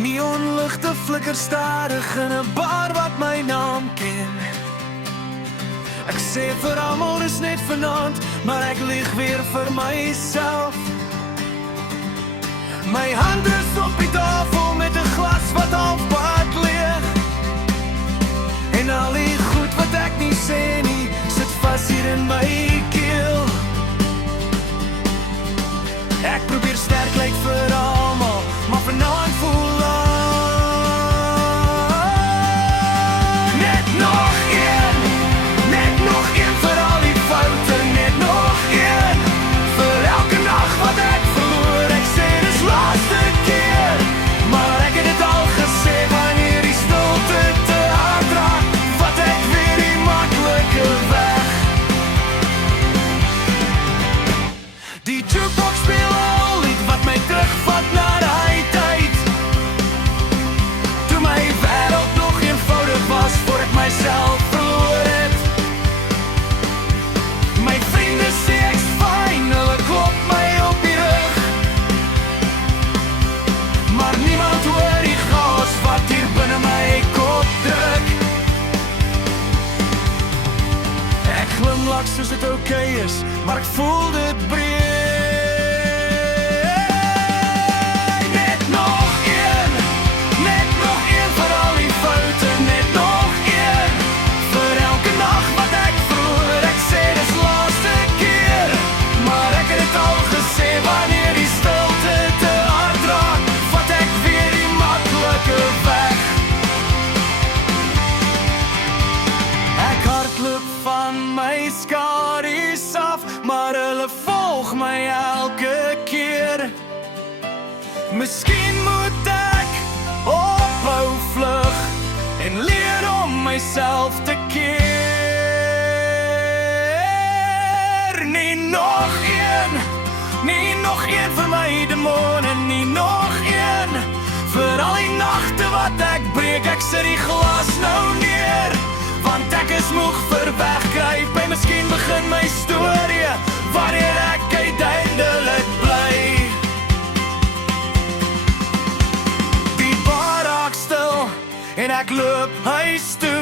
Neonligte flikker stadig in 'n bar wat my naam ken. Ek sê vir almal dis net vanaand, maar ek lieg weer vir myself. My hand is op die tafel met 'n glas wat halfpad leeg. En al die goed wat ek nie sê nie, sit vas hier in my keel. Ek probeer sterk lyk vir almal, maar vanaand voel net nog een vir al die foute, net nog een vir elke nag wat ek verloor. Ek sê dis laaste keer, maar ek het dit al gesê, wanneer die stilte te hard raak, vat ek weer die maklike weg. Die jukebox speel al lied wat my terugvat na daai tyd, toe my wêreld nog eenvoudig was voor ek myself verloor het. My vriende sê ek's fyn, hulle klop my op die rug, maar niemand hoor die chaos wat hier binne my kop druk. Ek glimlach soos dit oukei is, maar ek voel dit breek. Net nog een vir al die foute, net nog een vir elke nag wat ek verloor. Ek sê dis laaste keer, maar ek het dit al gesê, wanneer die stilte te hard raak, vat ek weer die maklike weg. Ek hardloop van my skadu's af, maar hulle volg my elke keer. Miskien moet ek ophou vlug en leer om myself te keer. Nie nog een vir my demone, nie nog een vir al die nagte wat ek breek. Ek sit die glas nou neer, want ek is moeg vir wegkruip. En miskien begin my storie wanneer ek uiteindelik bly. Die bar raak stil en ek loop huis toe.